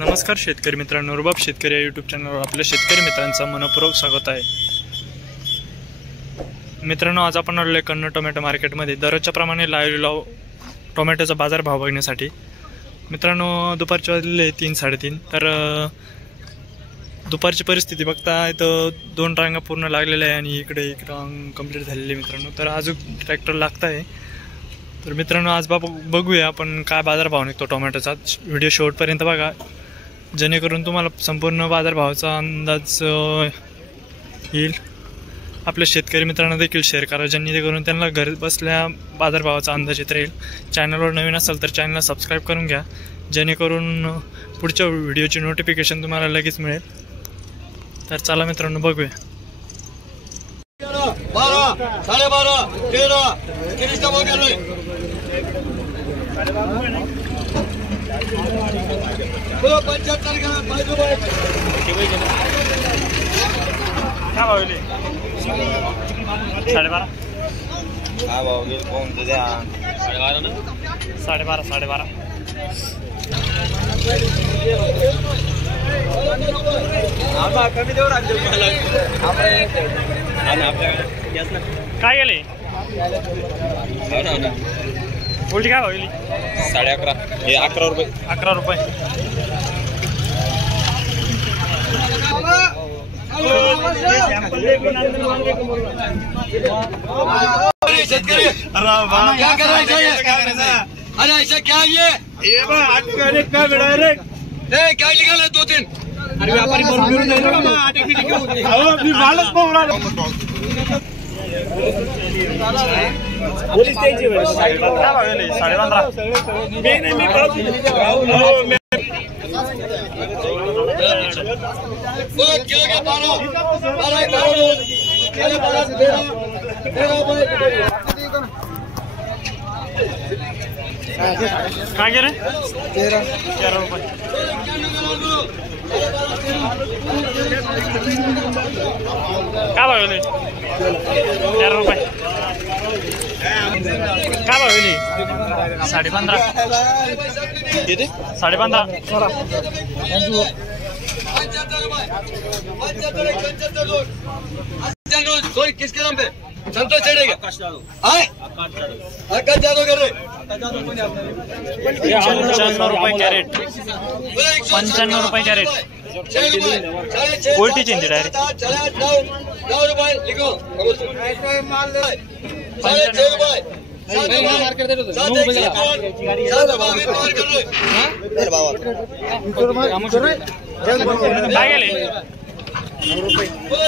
नमस्कार शेतकरी मित्रांनो, रुबाब शेतकरी या यूट्यूब चॅनलवर आपल्या शेतकरी मित्रांचं मनपूर्वक स्वागत आहे. मित्रांनो, आज आपण आलेलो कन्नड टोमॅटो मार्केटमध्ये दररोजच्या प्रमाणे लाईव्ह टोमॅटोचा बाजारभाव बघण्यासाठी. मित्रांनो, दुपारचे वाजले 3-3:30. तर दुपारची परिस्थिती बघता इथं 2 रांगा पूर्ण लागलेल्या आहे आणि इकडे एक रांग कंप्लीट झालेली आहे. मित्रांनो, तर अजून ट्रॅक्टर लागत आहे. तर मित्रांनो, आज बघूया आपण काय बाजारभाव निघतो टोमॅटोचा. व्हिडिओ शेवटपर्यंत बघा, जेणेकरून तुम्हाला संपूर्ण बाजारभावाचा अंदाज येईल. आपल्या शेतकरी मित्रांना देखील शेअर करा, जेणेकरून त्यांना घर बसल्या बाजारभावाचा अंदाज येत राहील. चॅनलवर नवीन असाल तर चॅनलला सबस्क्राईब करून घ्या, जेणेकरून पुढच्या व्हिडिओची नोटिफिकेशन तुम्हाला लगेच मिळेल. तर चला मित्रांनो, बघूया. 12, 12.5, 13, 30 का बोल रहे बोलो 75 का 5 रुपये काय भाव आहे? 12.5. काय भाव गेल कोण ते द्या 12.5 ना 12.5. आबा कमी देऊ राहिले काय गेले उलटी काय भाव गेली? 11.5. हे 11 रुपये. 11 रुपये. शेतकरी क्या कर रहे हैं? अरे ऐसा क्या ये क्या डायरेक्ट क्या निकाला 2-3. अरे व्यापारी पोलीस द्यायची 15.5. किलो का 12 काय गेले? 13 रुपये. काय भाव गेले? 13 रुपये. काय भाव गेली? 15.5. 15.5. किसके नाम पे? संतोष चढ़ेगा आकाश जादव कर रहे 55 रुपये कॅरेट. 55 रुपये कॅरेट. उलटी चिंती डायरेक्ट 9 रुपये लिखो 6.5 रुपये. काय गेले?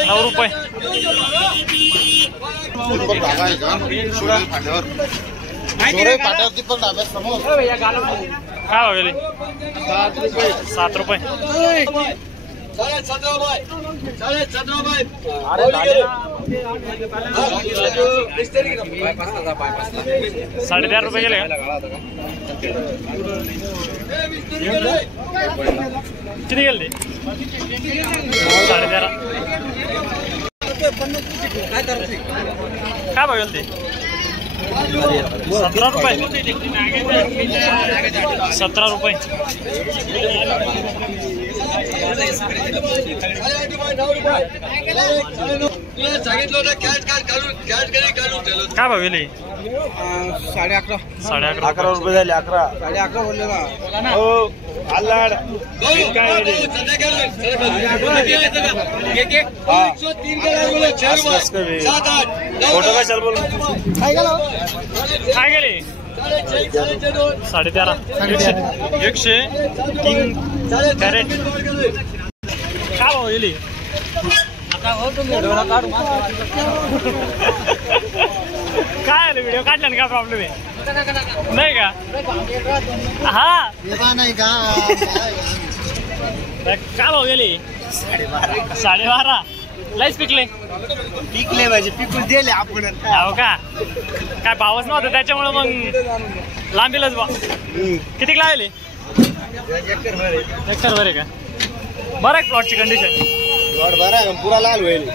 9 रुपये. काय भाव गेले? 7 रुपये. 17.5 रुपये. 13.5 रुपये गेले का? किती गेले? 13.5. काय भाव गेले? 17 रुपये. 17 रुपये. काय भाव गेले? 11.5 रुपये झाले. 11.5 बोलले ना हो. अल्लाड काय फोटो काय चल बोल. काय गेले? 13.5. 103 कॅरेट. काय भाव गेली? काय आलं? व्हिडिओ काढला ना? काय प्रॉब्लेम आहे? नाही का? हा नाही का? काय भाव गेली? 12.5. लयच पिकले पाहिजे पिकून दिले आपण. हो का? काय भावच नव्हतं त्याच्यामुळे मग लांबीलच बा. किती लागले? हेक्टर भर आहे का? बरं आहे प्लॉटची कंडिशन? प्लॉट बरा आहे, पुरा लाल होईल.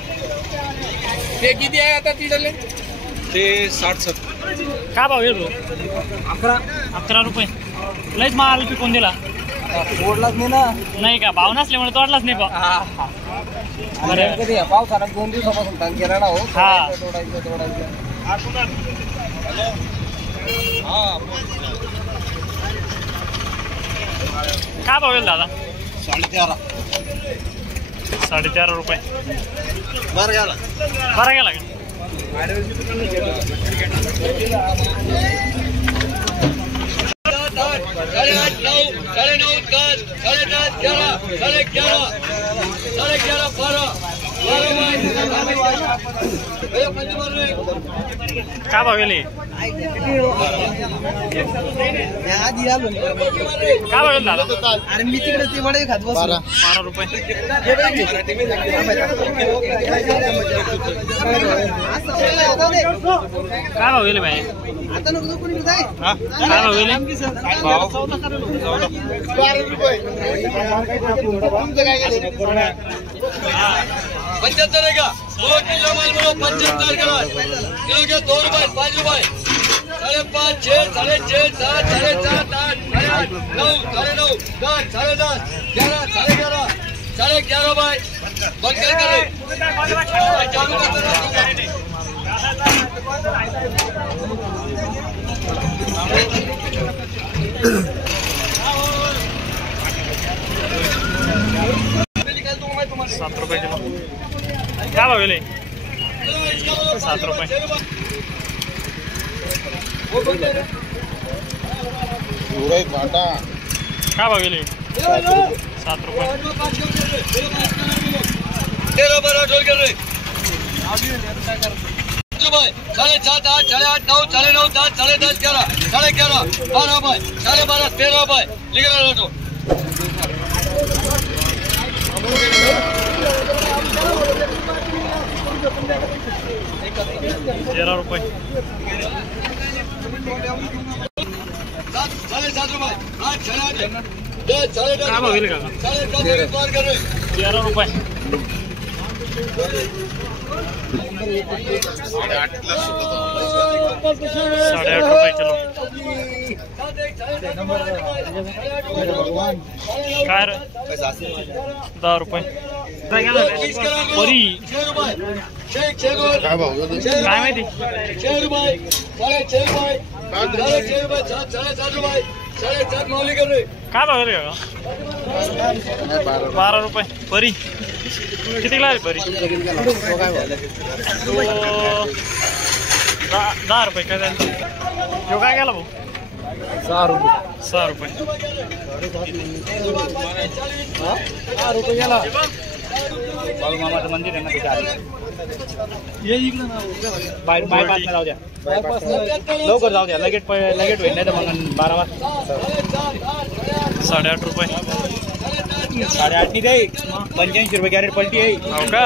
ते किती आहे आता तिथले? ते 60-70. काय भाव गेलो? 11 रुपये. लयच माल पिकून दिला. तोडलाच नाही ना. नाही का, भाव नसल्यामुळे तोडलाच नाही बा. बरं. कधी पावसाळा 2 दिवसापासून तंग केला ना हो. हा. तोडायचं. काय भाव येईल दादा? 13.5. 13.5 रुपये. बरं गेला. बरा गेला का? साढ़े 8, 9, साढ़े 9, 10, साढ़े 10, 11, साढ़े 11, साढ़े 11, 12, 12 काय भाव गेले? आधी आलो. काय भाव गेले दादा? अरे मी तिकडे ते वडे खात बसलो. 12 रुपये. काय भाव गेले भाई? आता नको कोणी जाय. काय भाव गेले? 75 है का? 2 किलो माल बोलो 75 का किलो के 2 रुपए 5 रुपए 5.5 6 6.5 7 7.5 8 8 9 9 10 10 11 11 11.5 भाई बंद कर करे चालू कर 7 रुपये किलो. काय भाव गेले? 7 रुपये. काय भाव गेले? 7 रुपये. 13 12 जोड़ कर रहे 7.5 8 8.5 9 9.5 10 10.5 11 11.5 12 भाई 12.5 13 भाई लिख रहा तो 13 रुपये. 7.5 रुपये 8 6 10 10 काय भाव गेले का? 10.5 पार कर रहे 13 रुपये. 8.5 रुपये किलो. काय रे? 10 रुपये. परी काय माहिती? 6 रुपये 6.5 रुपये 6.5 रुपये 7.5 रुपये 7.5 मौली कर रहे काय भाव गेले का? 12 रुपये. परी किती लागली परी? 10 रुपये. काय झालं? यो काय गेला भाऊ? 6 रुपये. 6 रुपये. 6 रुपये गेला. बाळूमामाचं मंदिर आहे ना तिथे. ये इकडे ना. बायपास जाऊ द्या. लवकर जाऊ द्या. लगेच होईल नाही तर मग 12 वाजता. 8.5 रुपये. 8.5 नाही दे. 85 रुपये कॅरेट पलटी आहे. हो का?